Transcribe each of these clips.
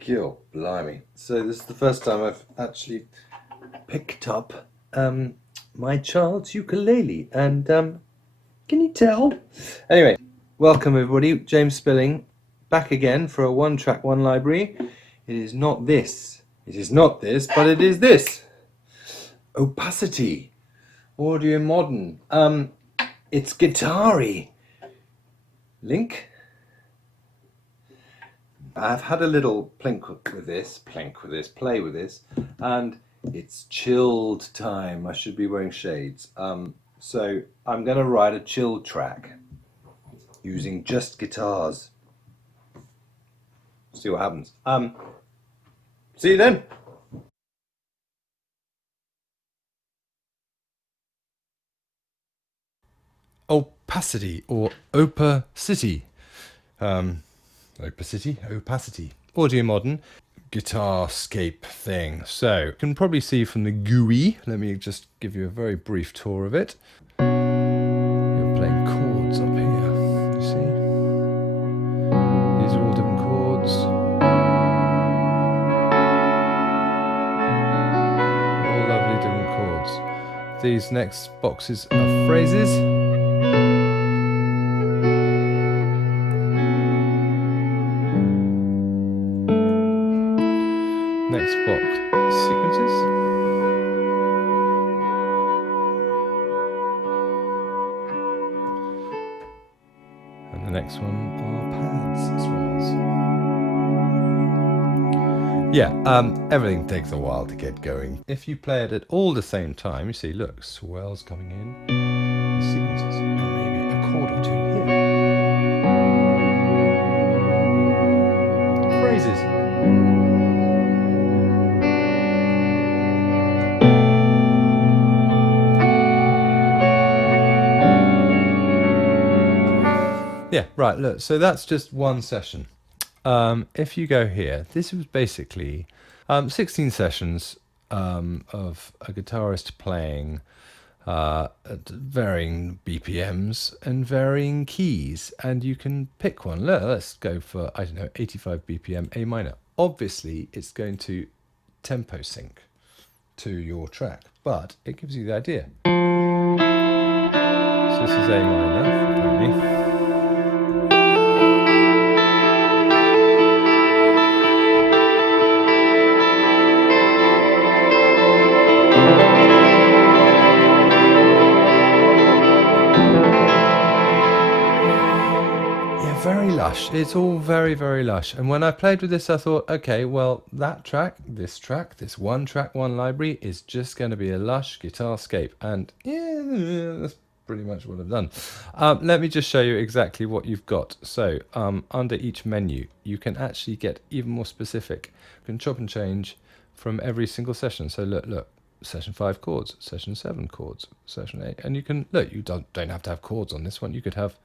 Kill, blimey. So this is the first time I've actually picked up my child's ukulele, and can you tell? Anyway, welcome everybody. James Spilling, back again for a one-track, one library. It is not this. It is not this, but it is this. Opacity. Audiomodern. It's guitar-y. Link. I've had a little play with this, and it's chilled time. I should be wearing shades. So I'm going to write a chill track using just guitars. See what happens. See you then. Opacity or opacity. Opacity. Audiomodern guitarscape thing. So you can probably see from the GUI. Let me just give you a very brief tour of it. You're playing chords up here. You see? These are all different chords. All lovely different chords. These next boxes are phrases. Next box, sequences. And the next one are pads, swells. Yeah, everything takes a while to get going. If you play it at all the same time, you see, look, swells coming in, sequences, and maybe a chord or two here. Phrases. Yeah, right, look, so that's just one session. If you go here, this was basically 16 sessions of a guitarist playing at varying BPMs and varying keys, and you can pick one. Let's go for, I don't know, 85 BPM A minor. Obviously, it's going to tempo sync to your track, but it gives you the idea. So this is A minor, apparently. Very lush. It's all very, very lush. And when I played with this, I thought, okay, well, that track, this one track, one library is just going to be a lush guitarscape. And yeah, that's pretty much what I've done. Let me just show you exactly what you've got. So under each menu, you can actually get even more specific. You can chop and change from every single session. So look. Session 5 chords, session 7 chords, session 8. And you can, look, you don't have to have chords on this one. You could have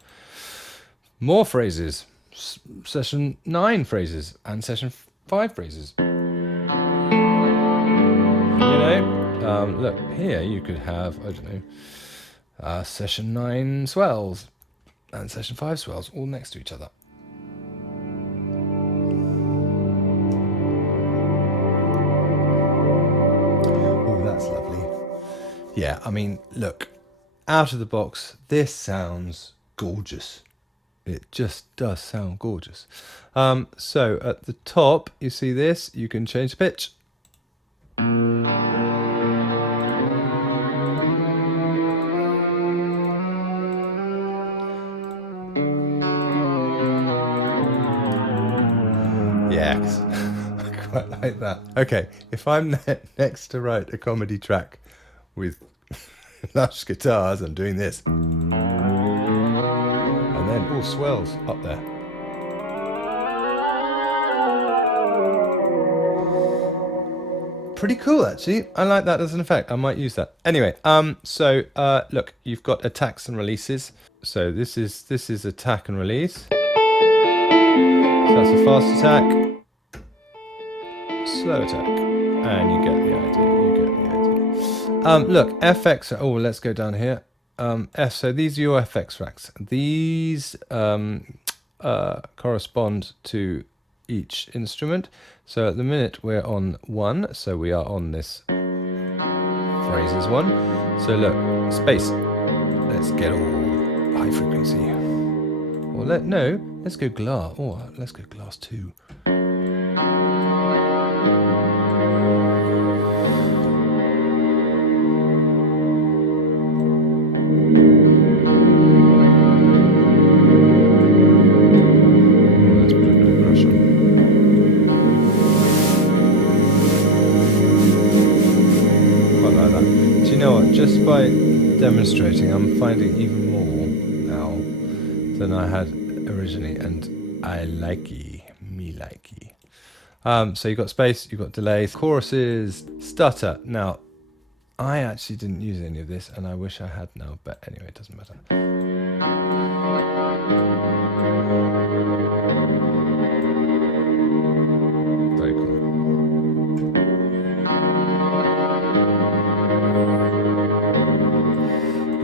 more phrases, session 9 phrases, and session 5 phrases. You know, look, here you could have, I don't know, session 9 swells and session 5 swells all next to each other. Oh, that's lovely. Yeah, I mean, look, out of the box, this sounds gorgeous. It just does sound gorgeous. So at the top, you see this, you can change the pitch. Yes, I quite like that. Okay, if I'm next to write a comedy track with lush guitars, I'm doing this. And then all swells up there. Pretty cool, actually. I like that as an effect. I might use that. Anyway, so look, you've got attacks and releases. So this is attack and release. So that's a fast attack, slow attack, and you get the idea. Look, FX. Oh, let's go down here. So these are your FX racks. These correspond to each instrument. So at the minute we're on 1, so we are on this phrases 1. So look, space. Let's get all high frequency. Or let's go glass. Oh, let's go glass 2. Just by demonstrating, I'm finding even more now than I had originally, and I likey, me likey. So you've got space, you've got delays, choruses, stutter. Now, I actually didn't use any of this, and I wish I had now, but anyway, it doesn't matter. Very cool.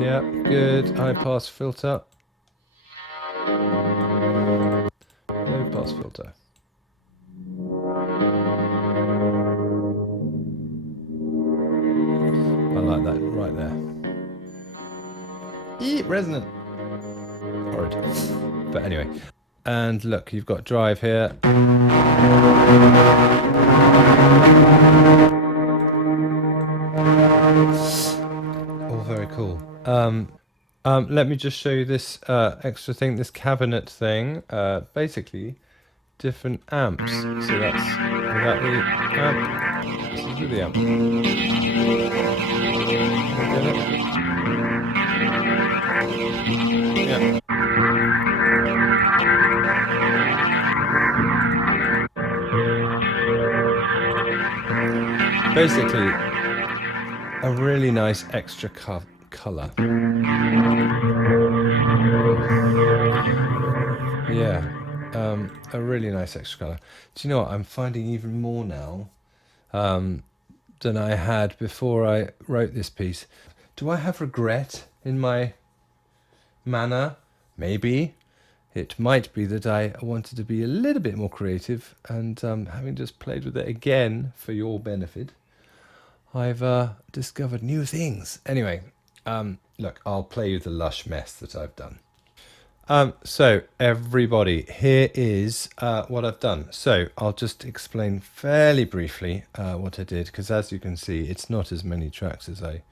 Yeah, good. High pass filter. Low pass filter. I like that right there. Resonant. Horrid. But anyway. And look, you've got drive here. All very cool. Let me just show you this extra thing, this cabinet thing. Basically, different amps. So that's without the amp. This is with the amp. Get it? Yeah. Basically, a really nice extra colour. Yeah, a really nice extra colour. Do you know what? I'm finding even more now than I had before I wrote this piece. Do I have regret in my manner? Maybe. It might be that I wanted to be a little bit more creative, and having just played with it again for your benefit, I've discovered new things. Anyway, look, I'll play you the lush mess that I've done. So everybody, here is what I've done. So I'll just explain fairly briefly what I did, because as you can see, it's not as many tracks as I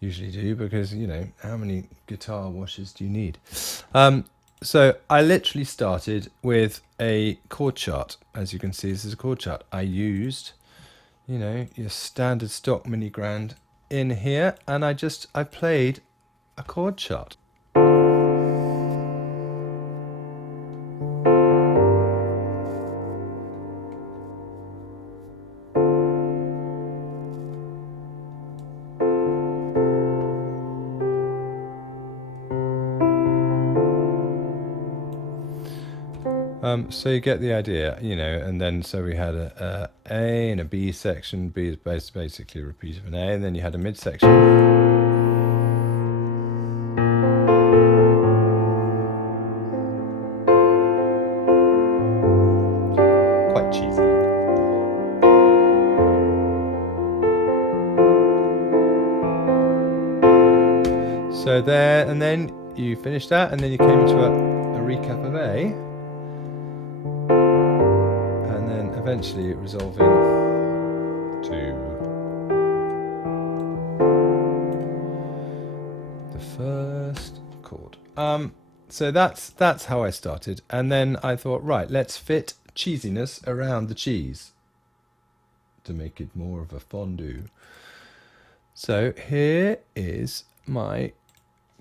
usually do, because, you know, how many guitar washes do you need? So I literally started with a chord chart. As you can see, this is a chord chart. I used, you know, your standard stock mini grand in here, and I played a chord chart. So you get the idea, you know, and then so we had a A and a B section. B is basically a repeat of an A, and then you had a mid section. Quite cheesy. So there, and then you finished that, and then you came into a recap of A. Eventually resolving to the first chord. So that's how I started, and then I thought, right, let's fit cheesiness around the cheese to make it more of a fondue. So here is my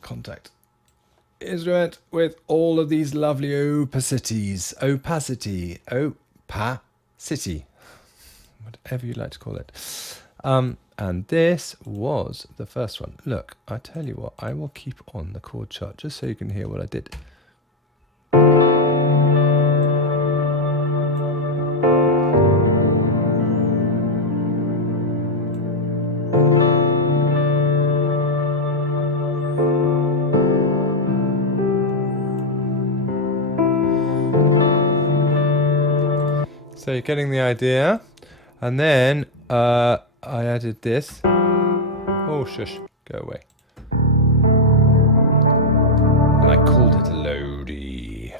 contact instrument with all of these lovely opacities, opacity, whatever you like to call it. And this was the first one. Look, I tell you what, I will keep on the chord chart just so you can hear what I did. So you're getting the idea. And then I added this. Oh, shush, go away. And I called it a Lodi.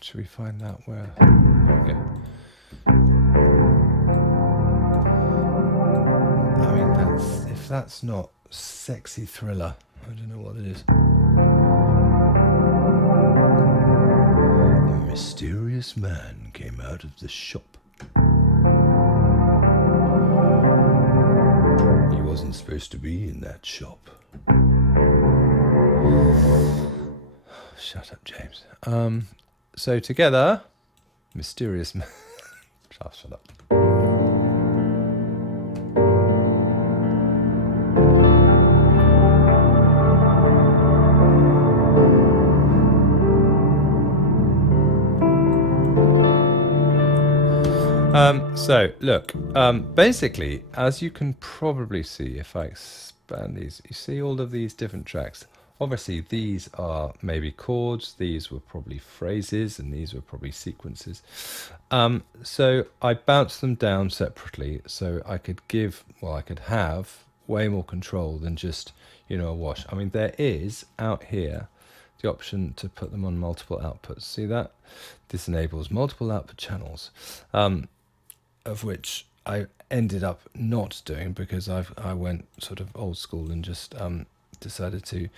Should we find that where? There we go. I mean, if that's not sexy thriller, I don't know what it is. A mysterious man came out of the shop. He wasn't supposed to be in that shop. Shut up, James. So together, mysterious man. Shut up. So look, basically, as you can probably see, if I expand these, you see all of these different tracks. Obviously, these are maybe chords, these were probably phrases, and these were probably sequences. So I bounced them down separately so I could I could have way more control than just, a wash. I mean, there is out here the option to put them on multiple outputs. See that? This enables multiple output channels, of which I ended up not doing because I went sort of old school and just decided to,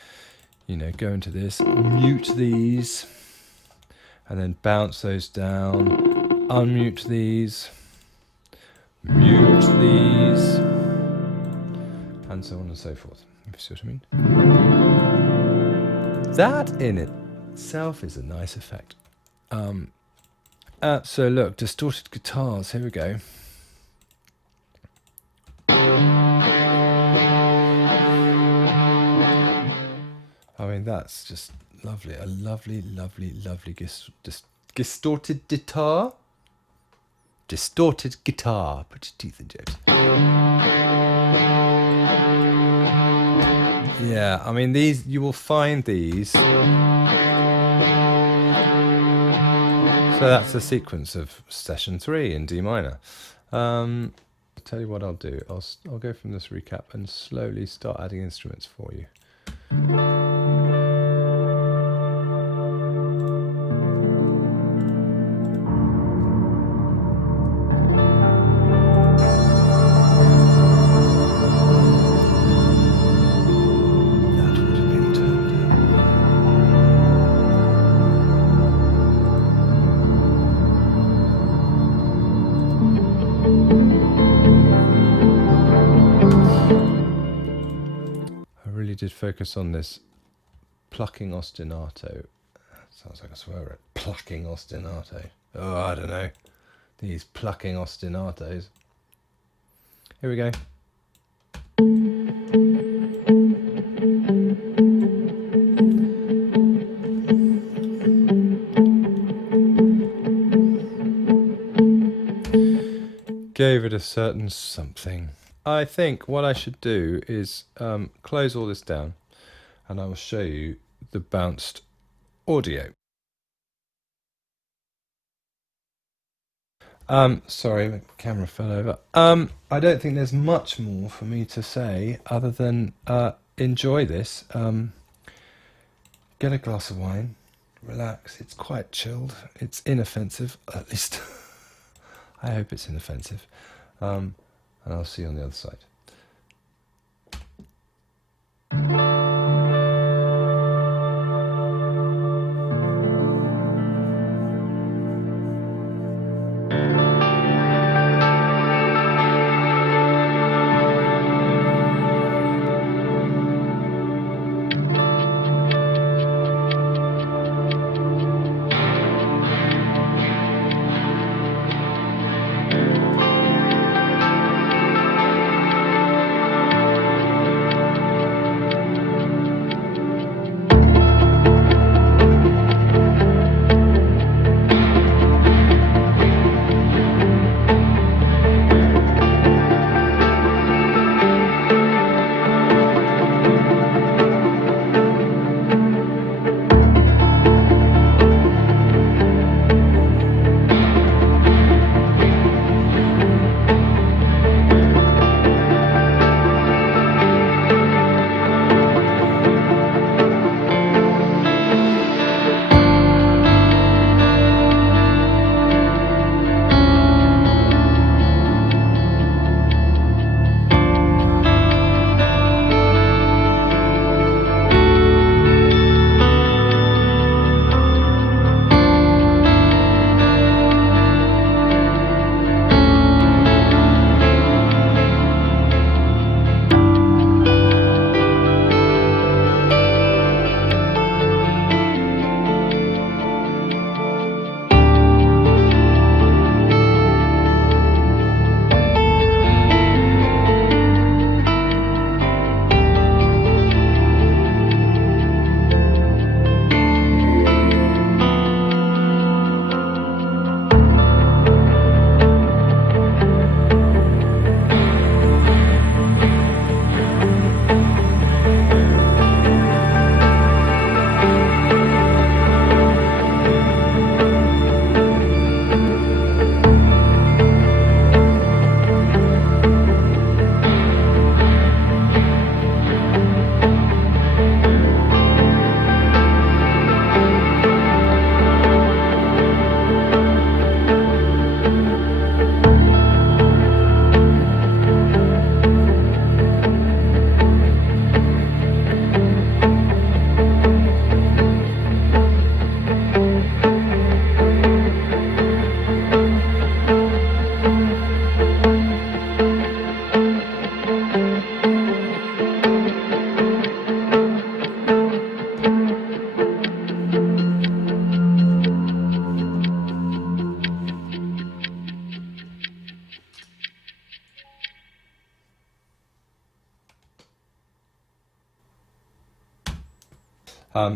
go into this, mute these, and then bounce those down, unmute these, mute these, and so on and so forth. If you see what I mean. That in itself is a nice effect. So look, distorted guitars, here we go. I mean, that's just lovely. A lovely, lovely, lovely distorted guitar. Distorted guitar. Put your teeth in, James. Yeah, I mean, you will find these. So that's a sequence of session 3 in D minor. I'll tell you what I'll do. I'll go from this recap and slowly start adding instruments for you. Did focus on this plucking ostinato. Sounds like a swear word. Plucking ostinato. Oh, I don't know. These plucking ostinatos. Here we go. Gave it a certain something. I think what I should do is close all this down and I will show you the bounced audio. Sorry, the camera fell over. I don't think there's much more for me to say other than enjoy this. Get a glass of wine, relax. It's quite chilled. It's inoffensive, at least. I hope it's inoffensive. And I'll see you on the other side.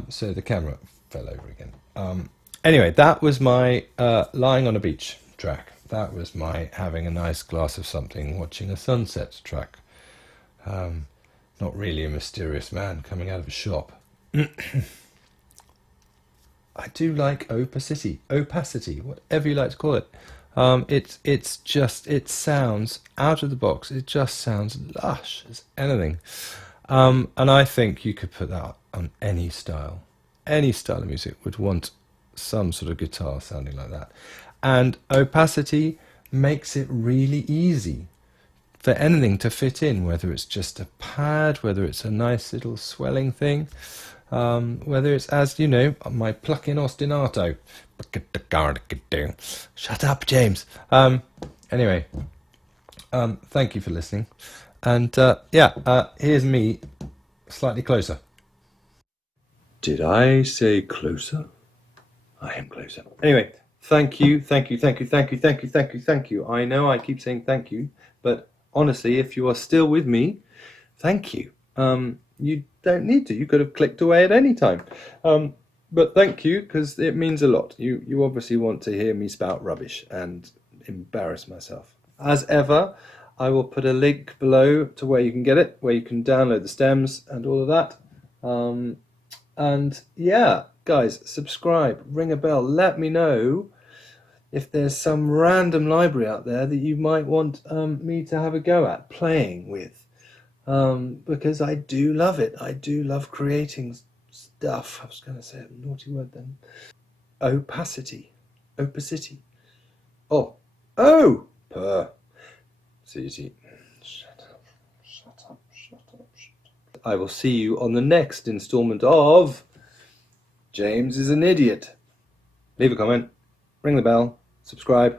So the camera fell over again. Anyway, that was my lying on a beach track. That was my having a nice glass of something, watching a sunset track. Not really a mysterious man coming out of a shop. I do like opacity, whatever you like to call it. It's just, it sounds out of the box. It just sounds lush as anything. And I think you could put that on any style. Any style of music would want some sort of guitar sounding like that. And opacity makes it really easy for anything to fit in, whether it's just a pad, whether it's a nice little swelling thing, whether it's, as you know, my plucking ostinato. Shut up, James. Anyway, thank you for listening. And here's me slightly closer. Did I say closer? I am closer. Anyway, thank you. I know I keep saying thank you, but honestly, if you are still with me, thank you. You don't need to. You could have clicked away at any time. But thank you, because it means a lot. You obviously want to hear me spout rubbish and embarrass myself. As ever, I will put a link below to where you can get it, where you can download the stems and all of that. And yeah, guys, subscribe, ring a bell, let me know if there's some random library out there that you might want me to have a go at playing with, because I do love it. I do love creating stuff. I was going to say a naughty word then. Opacity. Oh, city. Shut up. I will see you on the next installment of James is an Idiot. Leave a comment, ring the bell, subscribe.